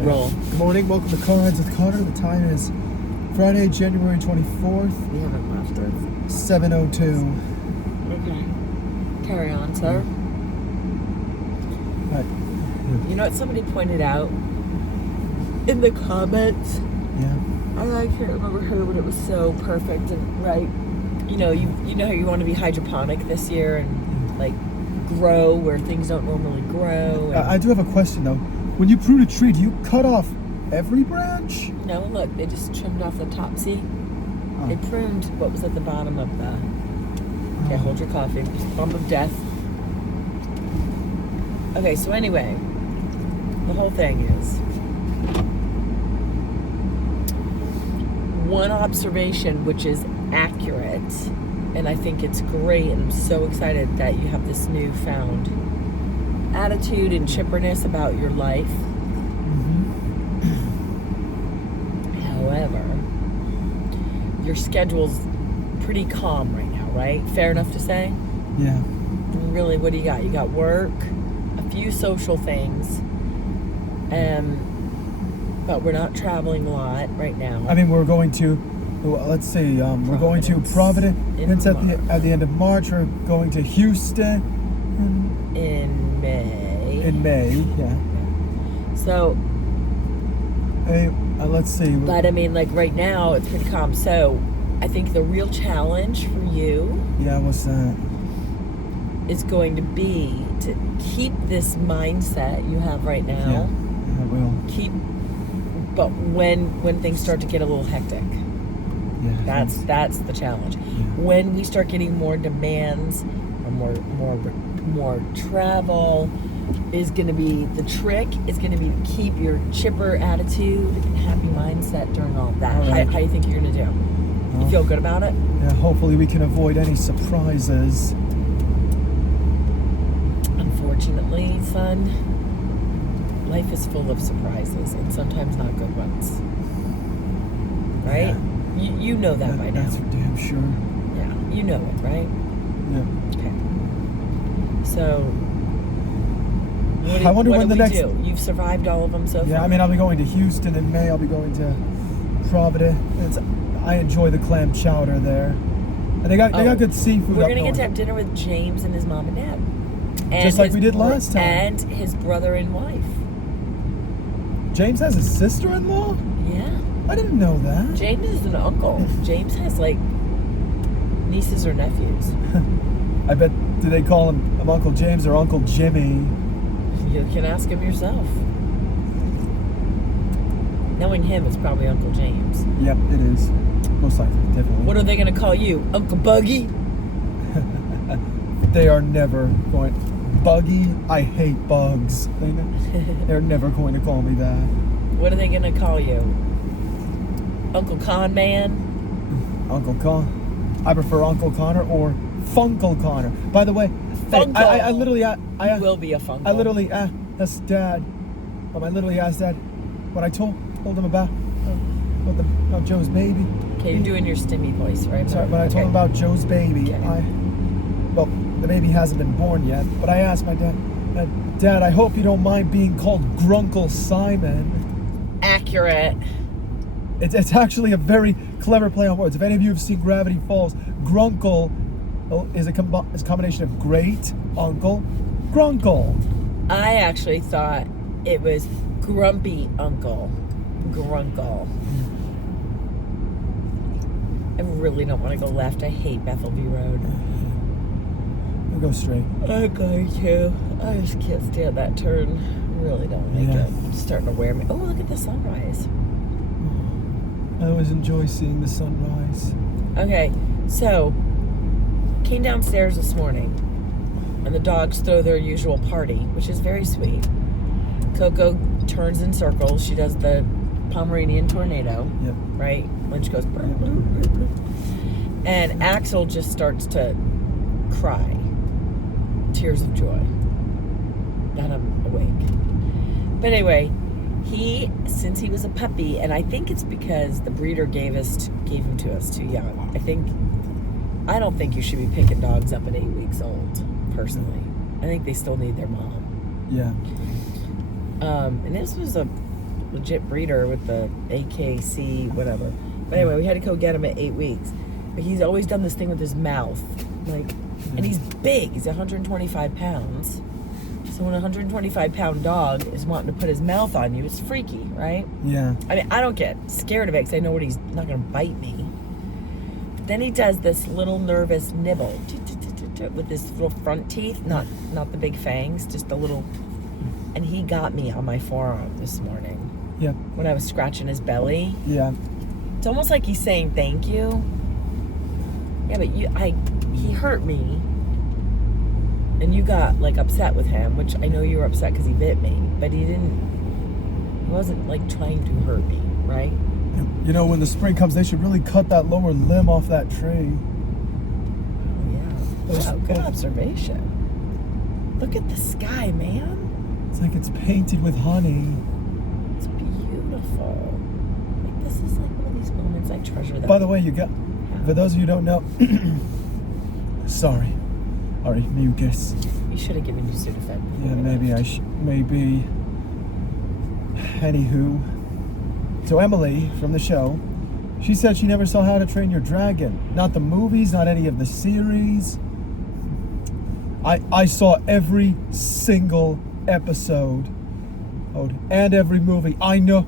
Roll. Good morning, welcome to Cards with Connor. The time is Friday, January 24th. We haven't left it. 7:02. Okay. Carry on, sir. Right. You know what somebody pointed out in the comments? Yeah. I can't remember who, but it was so perfect and right. You know how you want to be hydroponic this year and like grow where things don't normally grow. I do have a question though. When you prune a tree, do you cut off every branch? No, look, they just trimmed off the top. See? Oh. They pruned what was at the bottom of the. Okay, hold your coffee. Just bump of death. Okay, so anyway, the whole thing is one observation which is accurate, and I think it's great, and I'm so excited that you have this newfound attitude and chipperness about your life. However, your schedule's pretty calm right now, right? Fair enough to say? Yeah. Really, what do you got? You got work, a few social things, but we're not traveling a lot right now. I mean, we're going to, let's see, we're going to Providence at the end of March. We're going to Houston in May. In May, yeah. So, let's see. But I mean, like right now, it's pretty calm. So, I think the real challenge for you, yeah, what's that? Is going to be to keep this mindset you have right now. Yeah, I will. But when things start to get a little hectic, yeah, that's the challenge. Yeah. When we start getting more demands or more travel, is going to be the trick. Is going to be to keep your chipper attitude and happy mindset during all of that. All right. How do you think you're going to do? You feel good about it? Yeah. Hopefully, we can avoid any surprises. Unfortunately, son, life is full of surprises and sometimes not good ones. Right? Yeah. You know that by now. That's for damn sure. Yeah, you know it, right? Yeah. Okay. So, I wonder when the next. Do? You've survived all of them so far. Yeah, I mean, I'll be going to Houston in May. I'll be going to Providence. I enjoy the clam chowder there, and they got good seafood. We're gonna get to have dinner with James and his mom and dad. And just like we did last time. And his brother and wife. James has a sister-in-law? Yeah. I didn't know that. James is an uncle. James has like nieces or nephews. I bet, do they call him Uncle James or Uncle Jimmy? You can ask him yourself. Knowing him, it's probably Uncle James. Yep, it is. Most likely, definitely. What are they going to call you? Uncle Buggy? They are never going... Buggy? I hate bugs. They're never going to call me that. What are they going to call you? Uncle Con Man? Uncle Con. I prefer Uncle Connor or Funkle Connor. By the way, Funkle. I literally... I will be a Funkle. I literally... that's Dad. I literally asked Dad when I told him about Joe's baby. Okay, you're doing your stimmy voice, right? Sorry, when I told him about Joe's baby, okay. The baby hasn't been born yet, but I asked my dad, Dad, I hope you don't mind being called Grunkle Simon. Accurate. It's actually a very clever play on words. If any of you have seen Gravity Falls, Grunkle is a combination of great uncle, Grunkle. I actually thought it was Grumpy Uncle, Grunkle. I really don't want to go left. I hate Bethelview Road. We'll go straight. I'm going to. I just can't stand that turn. I really don't like it. It's starting to wear me. Oh, look at the sunrise. I always enjoy seeing the sunrise. Okay, so came downstairs this morning, and the dogs throw their usual party, which is very sweet. Coco turns in circles. She does the Pomeranian tornado. Yep. Right? When she goes. And Axel just starts to cry. Tears of joy. That I'm awake. But anyway, since he was a puppy, and I think it's because the breeder gave him to us too young. I don't think you should be picking dogs up at 8 weeks old, personally. I think they still need their mom. Yeah. And this was a legit breeder with the AKC, whatever. But anyway, we had to go get him at 8 weeks. But he's always done this thing with his mouth. Like, and he's big. He's 125 pounds. So when a 125-pound dog is wanting to put his mouth on you, it's freaky, right? Yeah. I mean, I don't get scared of it because I know he's not going to bite me. But then he does this little nervous nibble with his little front teeth, not the big fangs, just the little. And he got me on my forearm this morning. Yeah. When I was scratching his belly. Yeah. It's almost like he's saying thank you. Yeah, but he hurt me. And you got like upset with him, which I know you were upset because he bit me, but he wasn't like trying to hurt me, right? You know, when the spring comes, they should really cut that lower limb off that tree. Oh yeah. Wow, good observation. Look at the sky, man. It's like it's painted with honey. It's beautiful. Like, this is like one of these moments I treasure. That By the way, for those of you who don't know, sorry, mucus. You should have given you Sudafed. Yeah, maybe maybe. Anywho, so Emily from the show, she said she never saw How to Train Your Dragon. Not the movies, not any of the series. I saw every single episode and every movie. I know,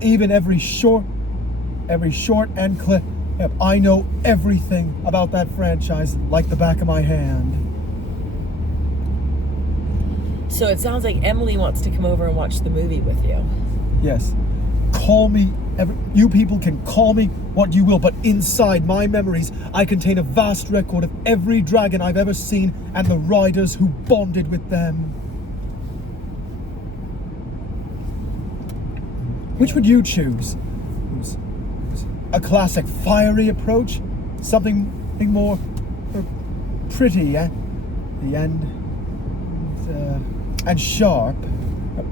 even every short and clip. I know everything about that franchise like the back of my hand. So it sounds like Emily wants to come over and watch the movie with you. Yes. Call me, you people can call me what you will, but inside my memories, I contain a vast record of every dragon I've ever seen and the riders who bonded with them. Which would you choose? A classic fiery approach? Something more pretty, and sharp?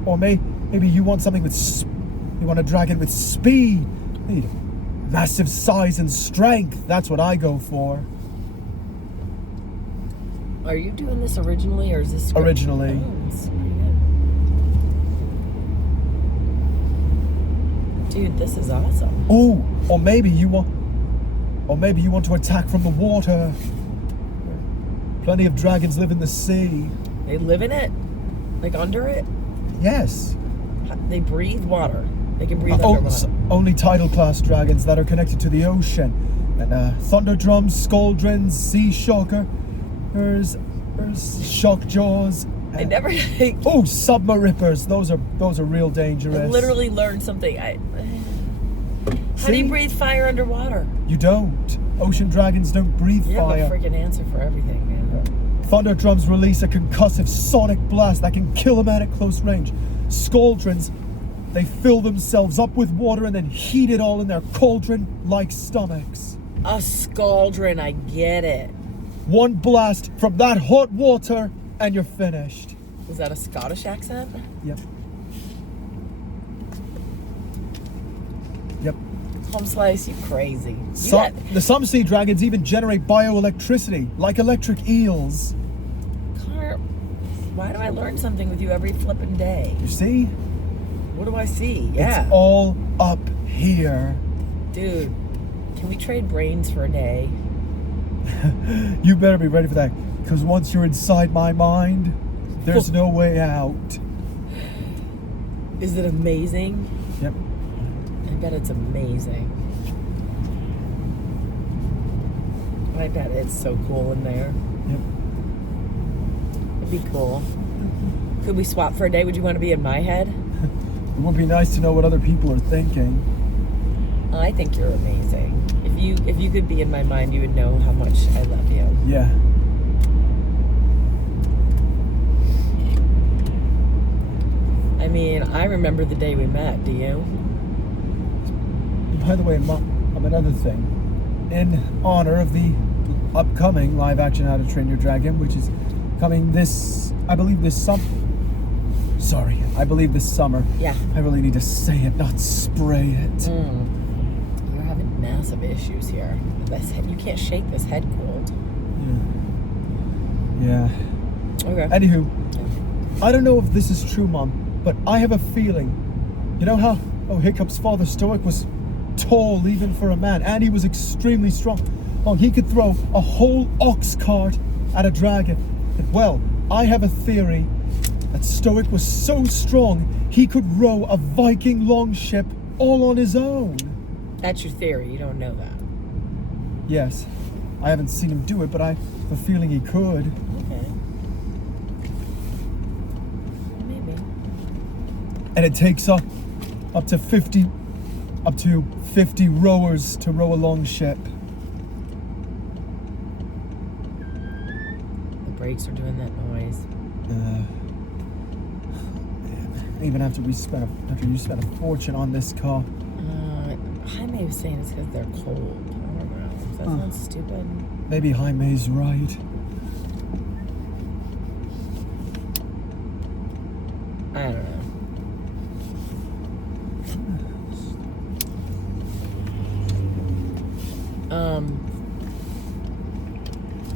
Or maybe you want something you want a dragon with speed, massive size and strength. That's what I go for. Are you doing this originally, or is this originally? Oh, that's pretty good. Dude, this is awesome. Oh, or maybe you want to attack from the water. Plenty of dragons live in the sea. They live in it, like under it. Yes. They breathe water. They can breathe underwater. Only tidal class dragons that are connected to the ocean. And thunderdrums, scaldrons, sea shockers, shock jaws. I never. Oh, submarippers. Those are real dangerous. I literally learned something. How do you breathe fire underwater? You don't. Ocean dragons don't breathe fire. You have a freaking answer for everything, man. Thunderdrums release a concussive sonic blast that can kill a man at close range. Scaldrons, they fill themselves up with water and then heat it all in their cauldron-like stomachs. A scaldron, I get it. One blast from that hot water and you're finished. Was that a Scottish accent? Yep. Yep. Home slice, you crazy. Some sea dragons even generate bioelectricity, like electric eels. Car, why do I learn something with you every flippin' day? You see? What do I see? Yeah. It's all up here. Dude, can we trade brains for a day? You better be ready for that, because once you're inside my mind, there's no way out. Is it amazing? Yep. I bet it's amazing. I bet it's so cool in there. Yep. It'd be cool. Could we swap for a day? Would you want to be in my head? It would be nice to know what other people are thinking. I think you're amazing. If you could be in my mind, you would know how much I love you. Yeah. I mean, I remember the day we met. Do you? By the way, another thing. In honor of the upcoming live-action How to Train Your Dragon, which is coming this summer. Yeah. I really need to say it, not spray it. You're having massive issues here. You can't shake this head cold. Yeah. Okay. Anywho, I don't know if this is true, Mom, but I have a feeling You know how Hiccup's father Stoic was tall even for a man, and he was extremely strong. Oh, he could throw a whole ox cart at a dragon. And well, I have a theory that Stoic was so strong he could row a Viking longship all on his own. That's your theory. You don't know that. Yes, I haven't seen him do it, but I have a feeling he could. Okay. Maybe. And it takes up to 50 rowers to row a longship. The brakes are doing that noise. Man. Even after you spent a fortune on this car. Jaime was saying it's because they're cold. I don't know. Does that sound stupid? Maybe Jaime's right. I don't know.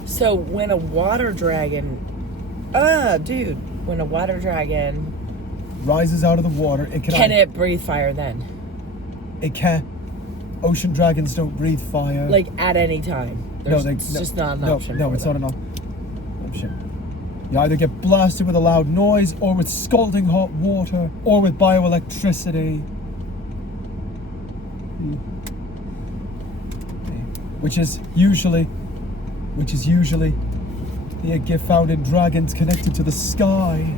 So when a water dragon, when a water dragon Rises out of the water, can it breathe fire then? It can. Ocean dragons don't breathe fire. Like at any time. It's just not an option. No, it's not an option. You either get blasted with a loud noise, or with scalding hot water, or with bioelectricity. Which is usually the gift found in dragons connected to the sky.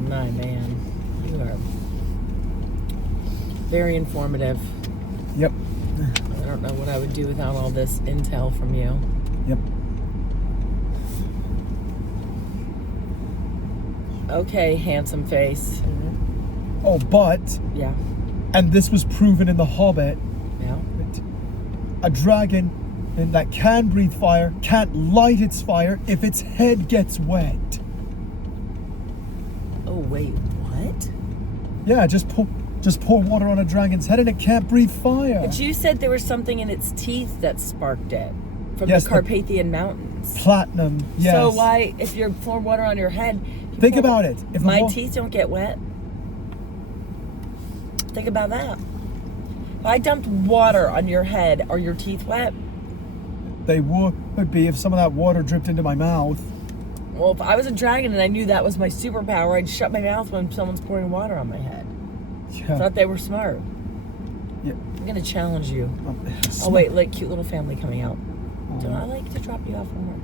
My man, you are very informative. Yep. I don't know what I would do without all this intel from you. Yep. Okay, handsome face. Oh, but Yeah. and this was proven in The Hobbit. Yeah. A dragon that can breathe fire can't light its fire if its head gets wet. Oh wait, what? Yeah, just pour water on a dragon's head and it can't breathe fire. But you said there was something in its teeth that sparked it from Yes, the Carpathian Mountains. Platinum, yes. So why, if you're pouring water on your head, Think about it. If my teeth don't get wet. Think about that. If I dumped water on your head, are your teeth wet? They would be if some of that water dripped into my mouth. Well, if I was a dragon and I knew that was my superpower, I'd shut my mouth when someone's pouring water on my head. Yeah. I thought they were smart. Yeah. I'm gonna challenge you. Oh wait, like cute little family coming out. So I like to drop you off from work.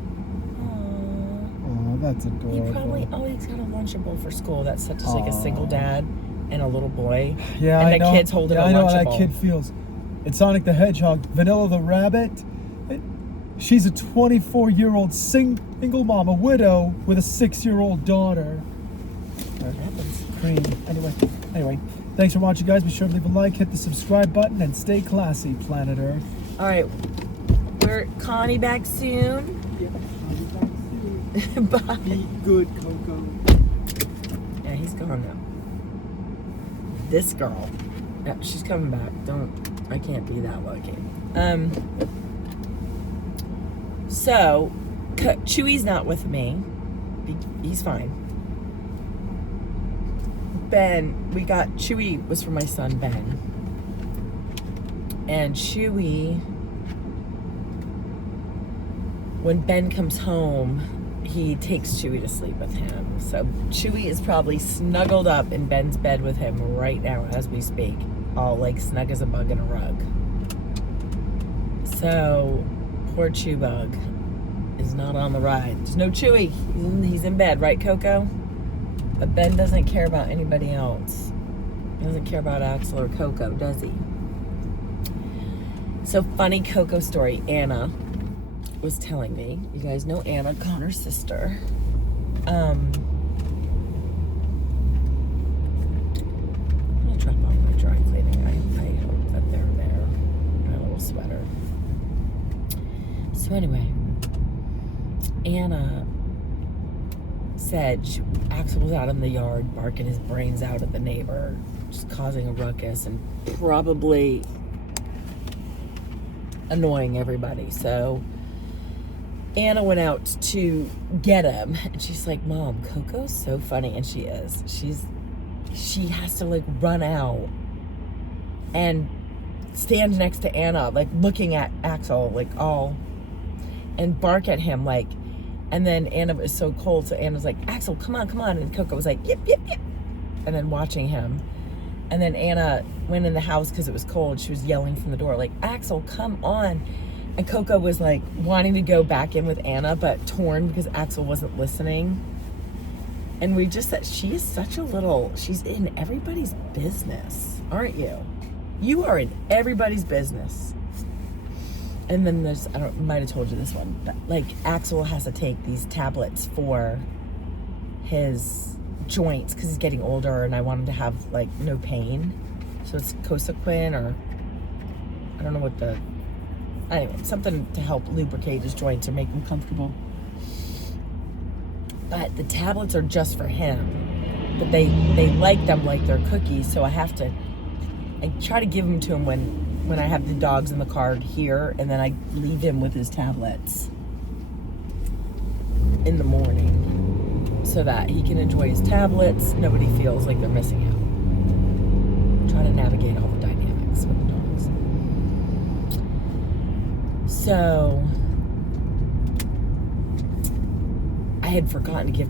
Oh, that's adorable. He probably always got a Lunchable for school. That's such as like a single dad and a little boy. Yeah, and I know. the kid's holding a Lunchable. I know how that kid feels. It's Sonic the Hedgehog, Vanilla the Rabbit. She's a 24-year-old single mom, a widow with a 6-year-old daughter. What happens? Cream. Anyway, thanks for watching, guys. Be sure to leave a like, hit the subscribe button, and stay classy, planet Earth. All right, we're Connie back soon. Yeah, I'll be back soon. Bye. Be good, Coco. Yeah, he's gone now. This girl, yeah, she's coming back. I can't be that lucky. So, Chewy's not with me. He's fine. Chewy was for my son, Ben. And Chewy, when Ben comes home, he takes Chewy to sleep with him. So Chewy is probably snuggled up in Ben's bed with him right now as we speak. All like snug as a bug in a rug. So, poor Chew Bug is not on the ride. There's no Chewy. He's in bed, right, Coco? But Ben doesn't care about anybody else. He doesn't care about Axel or Coco, does he? So, funny Coco story. Anna was telling me. You guys know Anna, Connor's sister. I'm gonna drop off my dry cleaning. I hope that they're there. My little sweater. So anyway, Anna said Axel was out in the yard barking his brains out at the neighbor, just causing a ruckus and probably annoying everybody. So Anna went out to get him, and she's like, Mom, Coco's so funny. And she is. She has to, like, run out and stand next to Anna, like, looking at Axel, like, all, and bark at him, like, and then Anna was so cold, so Anna's like, Axel, come on, and Coco was like, yip, yip, yip, and then watching him. And then Anna went in the house because it was cold. She was yelling from the door, like, Axel, come on. And Coco was, like, wanting to go back in with Anna, but torn because Axel wasn't listening. And we just said, she is such a little, she's in everybody's business, aren't you? You are in everybody's business. And then there's, might have told you this one, but, like, Axel has to take these tablets for his joints because he's getting older, and I want him to have, like, no pain. So it's Cosequin, or I don't know what the, anyway, something to help lubricate his joints or make them comfortable. But the tablets are just for him. But they like them like they're cookies, so I try to give them to him when I have the dogs in the car here, and then I leave him with his tablets in the morning so that he can enjoy his tablets. Nobody feels like they're missing out. Try to navigate all the dynamics with the dogs. So I had forgotten to give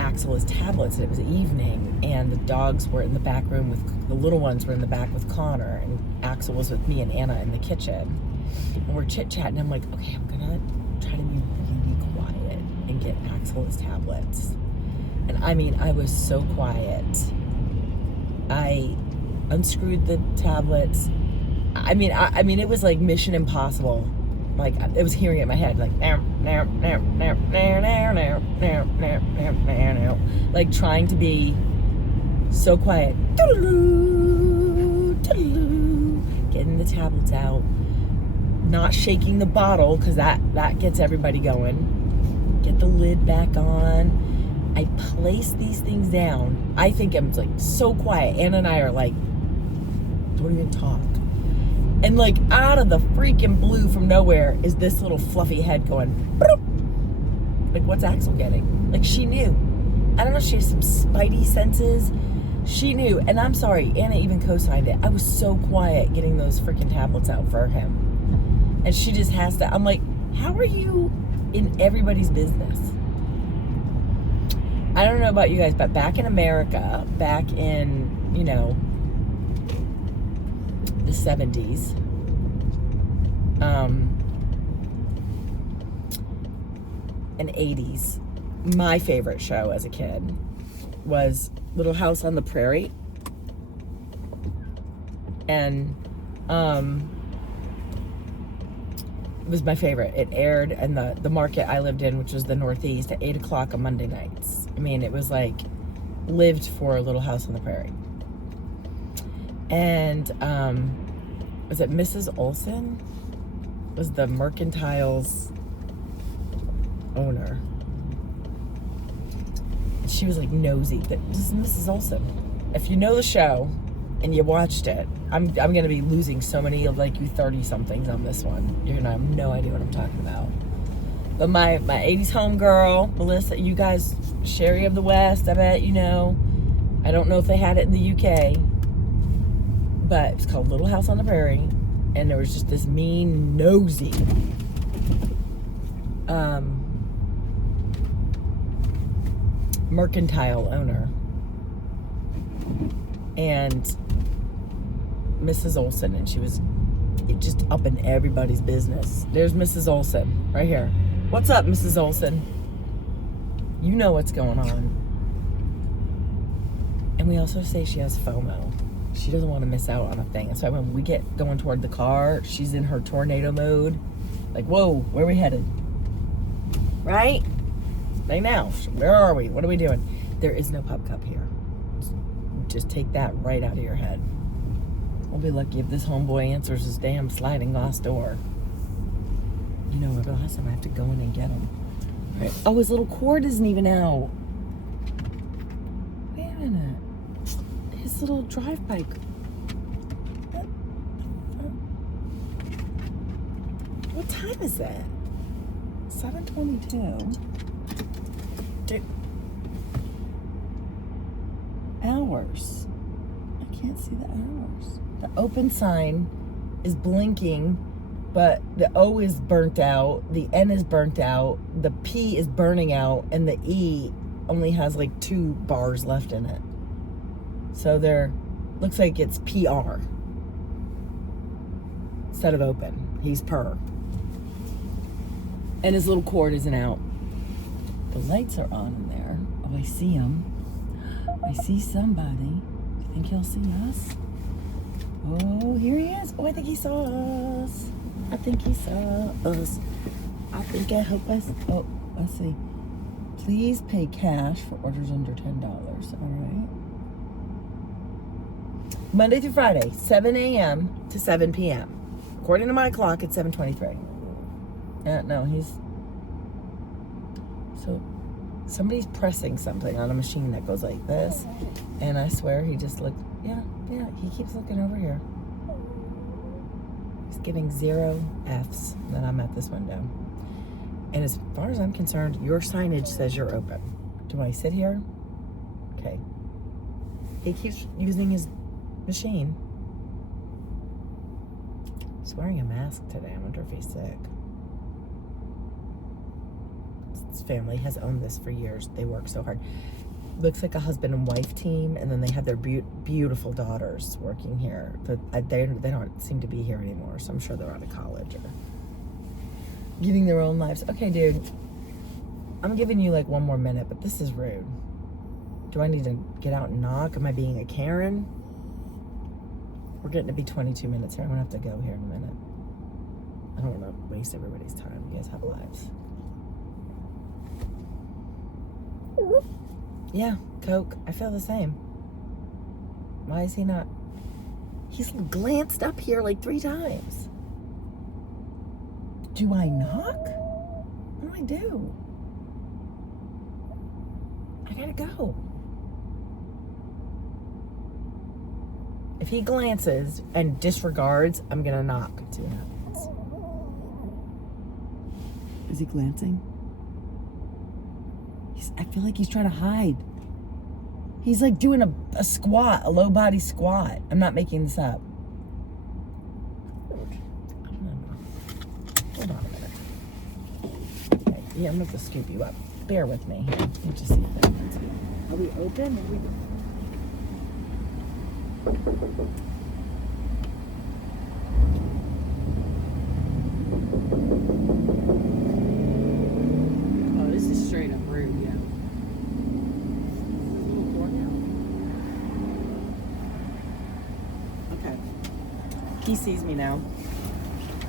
Axel his tablets, and it was evening, and the dogs were in the back room the little ones were in the back with Connor, and Axel was with me and Anna in the kitchen, and we're chit-chatting. I'm like, okay, I'm gonna try to be really quiet and get Axel his tablets. And I mean, I was so quiet. I unscrewed the tablets. I mean, it was like Mission Impossible. Like, it was hearing it in my head, like, like trying to be so quiet. Getting the tablets out, not shaking the bottle, because that gets everybody going. Get the lid back on. I place these things down. I think I'm like so quiet. Anna and I are like, don't even talk. And like out of the freaking blue from nowhere is this little fluffy head going, boop. Like, what's Axel getting? Like, she knew. I don't know if she has some spidey senses. She knew. And I'm sorry, Anna even co-signed it. I was so quiet getting those freaking tablets out for him. And she just has to. I'm like, how are you in everybody's business? I don't know about you guys, but back in America, back in, you know, the 70s, and 80s, my favorite show as a kid was Little House on the Prairie. And it was my favorite. It aired in the market I lived in, which was the Northeast, at 8 o'clock on Monday nights. I mean, it was like lived for Little House on the Prairie. And was it Mrs. Olson? Was the Mercantile's owner. She was like nosy. But this is Mrs. Olson. If you know the show and you watched it, I'm gonna be losing so many of like you 30-somethings on this one. You're gonna have no idea what I'm talking about. But my 80s homegirl, Melissa, you guys, Sherry of the West, I bet you know. I don't know if they had it in the UK. But it was called Little House on the Prairie, and there was just this mean, nosy mercantile owner, and Mrs. Olson, and she was just up in everybody's business. There's Mrs. Olson right here. What's up, Mrs. Olson? You know what's going on. And we also say she has FOMO. She doesn't want to miss out on a thing. So when we get going toward the car, she's in her tornado mode. Like, whoa, where are we headed? Right? Like now, where are we? What are we doing? There is no pub cup here. Just take that right out of your head. We'll be lucky if this homeboy answers his damn sliding glass door. You know, every last time I have to go in and get him. Right. Oh, his little cord isn't even out. Wait a minute. His little drive bike. What time is that? 7:22. Dude. Hours. I can't see the hours. The open sign is blinking, but the O is burnt out, the N is burnt out, the P is burning out, and the E only has like 2 bars left in it. So there looks like it's PR instead of open. He's per. And his little cord isn't out. The lights are on in there. Oh, I see him. I see somebody. Do you think he'll see us? Oh, here he is. Oh, I think he saw us. I think he saw us. I think I hope I... Oh, let's see. Please pay cash for orders under $10. All right. Monday through Friday, 7 a.m. to 7 p.m. According to my clock, it's 7:23. No, he's... So, somebody's pressing something on a machine that goes like this. And I swear he just looked... Yeah, he keeps looking over here. He's giving 0 Fs that I'm at this window. And as far as I'm concerned, your signage says you're open. Do I sit here? Okay. He keeps using his machine. He's wearing a mask today. I wonder if he's sick. His family has owned this for years. They work so hard. Looks like a husband and wife team, and then they have their beautiful daughters working here. But they don't seem to be here anymore, so I'm sure they're out of college or getting their own lives. Okay, dude, I'm giving you like 1 more minute, but this is rude. Do I need to get out and knock? Am I being a Karen? We're getting to be 22 minutes here. I'm gonna have to go here in a minute. I don't want to waste everybody's time. You guys have lives. Yeah, Coke. I feel the same. Why is he not? He's glanced up here like 3 times. Do I knock? What do I do? I gotta go. If he glances and disregards, I'm gonna knock. See what happens. Is he glancing? I feel like he's trying to hide. He's like doing a squat, a low body squat. I'm not making this up. Hold on a minute. Okay, yeah, I'm going to have to scoop you up. Bear with me. Let me just see if that happens. Are we open? Oh, this is straight up rude, yeah. Okay. He sees me now.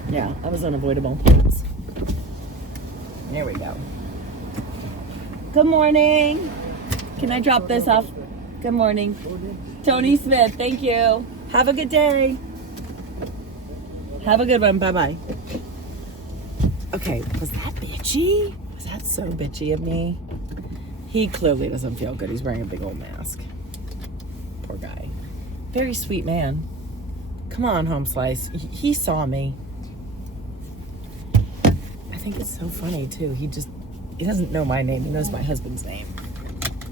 Yeah, that was unavoidable. There we go. Good morning. Can I drop this off? Good morning. Tony Smith, thank you. Have a good day. Have a good one. Bye-bye. Okay, was that bitchy? Was that so bitchy of me? He clearly doesn't feel good. He's wearing a big old mask. Poor guy. Very sweet man. Come on, Home Slice. He saw me. I think it's so funny, too. He doesn't know my name. He knows my husband's name.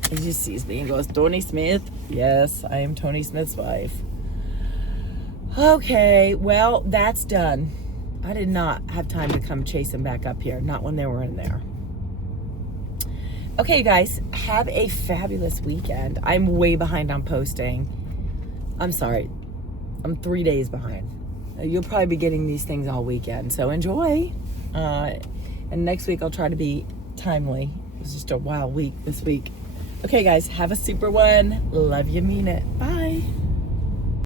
He just sees me and goes, Tony Smith. Yes, I am Tony Smith's wife. Okay, well, that's done. I did not have time to come chase them back up here. Not when they were in there. Okay, guys, have a fabulous weekend. I'm way behind on posting. I'm sorry. I'm 3 days behind. You'll probably be getting these things all weekend, so enjoy. And next week I'll try to be timely. It was just a wild week this week. Okay, guys, have a super one. Love you, mean it. Bye.